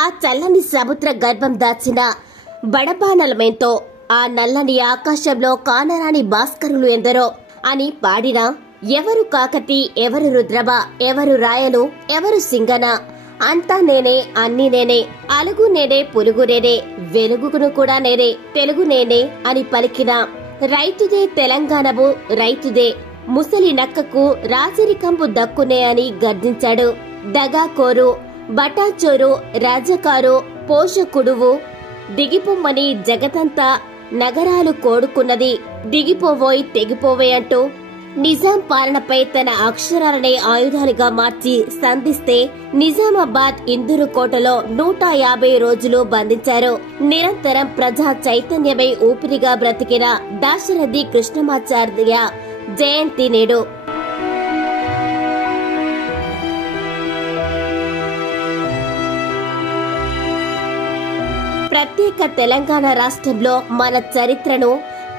ఆ చల్లని సముద్ర గర్భం దాచిన బడబానలమేంతో ఆ నల్లని ఆకాశంలో కానరాని భాస్కరులు ఎందరో అని పాడిన ఎవరు కాకతి, ఎవరు రుద్రమ, ఎవరు రాయలు, ఎవరు సింగన, అంతా నేనే, అన్ని నేనే, అలుగు నేనే, పులుగు నేనే, వెలుగును కూడా నేనే, తెలుగు నేనే అని పలికిన రైతుదే తెలంగాణము, రైతుదే ముసలి నక్కకు రాజరికంపు దక్కునే అని గర్జించాడు. దగాకోరు, బటాచోరు, రాజకారు, పోషకుడువు దిగిపోమ్మని జగతంతా నగరాలు కోడుకున్నది. దిగిపోవోయ్ తెగిపోవే అంటూ నిజాం పాలనపై తన అక్షరాలనే ఆయుధాలుగా మార్చి సంధిస్తే నిజామాబాద్ ఇందూరు కోటలో 150 రోజులు బంధించారు. నిరంతరం ప్రజా చైతన్యమై ఊపిరిగా బ్రతికిన దాశరథి కృష్ణమాచార్య జయంతి నేడు. ప్రత్యేక తెలంగాణ రాష్ట్రంలో మన చరిత్రను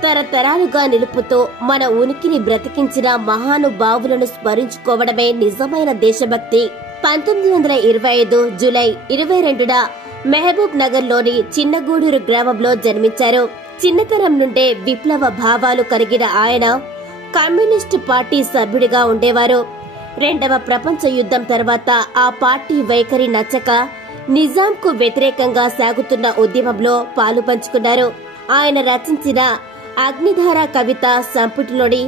తరతరాలుగా నిలుపుతూ మన ఉనికిని బ్రతికించిన మహానుభావులను స్మరించుకోవడమే నిజమైన దేశభక్తి. 1925 జూలై 22న మహబూబ్ నగర్ లోని చిన్నగూడూరు గ్రామంలో జన్మించారు. చిన్నతనం నుండే విప్లవ భావాలు కలిగిన ఆయన కమ్యూనిస్టు పార్టీ సభ్యుడిగా ఉండేవారు. రెండవ ప్రపంచ యుద్ధం తర్వాత ఆ పార్టీ వైఖరి నచ్చక నిజాంకు వ్యతిరేకంగా సాగుతున్న ఉద్యమంలో పాలు పంచుకున్నారు. ఆయన రచించిన అగ్నిధార కవిత సంపుటిలోని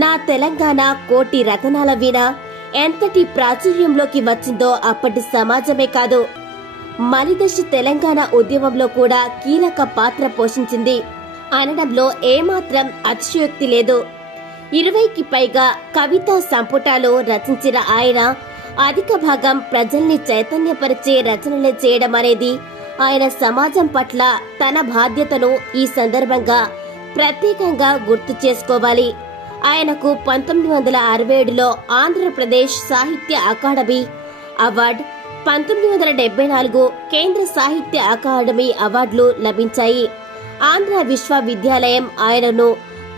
నా తెలంగాణ కోటి రతనాల వీణ ఎంతటి ప్రాచుర్యంలోకి వచ్చిందో అప్పటి సమాజమే కాదు, మలిదశ తెలంగాణ ఉద్యమంలో కూడా కీలక పాత్ర పోషించింది అనడంలో ఏమాత్రం అతిశయోక్తి లేదు. 20కి పైగా కవితా సంపుటాలు రచించిన ఆయన అధిక భాగం ప్రజల్ని చైతన్యపరిచే రచనలే చేయడం అనేది ఆయన సమాజం పట్ల తన బాధ్యతను ఈ సందర్భంగా ప్రత్యేకంగా గుర్తు చేసుకోవాలి. ఆయనకు 1967లో ఆంధ్రప్రదేశ్ సాహిత్య అకాడమీ అవార్డు, 1974 కేంద్ర సాహిత్య అకాడమీ అవార్డులు లభించాయి. ఆంధ్ర విశ్వవిద్యాలయం ఆయనను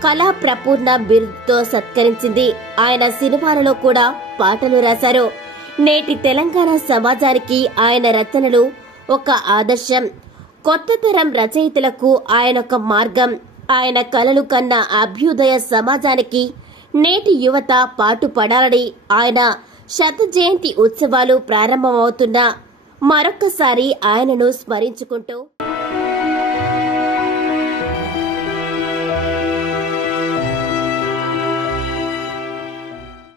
కళా ప్రపూర్ణ బిరుదుతో సత్కరించింది. ఆయన సినిమాలలో కూడా పాటలు రాశారు. నేటి తెలంగాణ సమాజానికి ఆయన రచనలు ఒక ఆదర్శం. కొత్త తరం రచయితలకు ఆయనొక మార్గం. ఆయన కలలు కన్న అభ్యుదయ సమాజానికి నేటి యువత పాటుపడాలని ఆయన శత జయంతి ఉత్సవాలు ప్రారంభమవుతున్నా మరొక్కసారి ఆయనను స్మరించుకుంటూ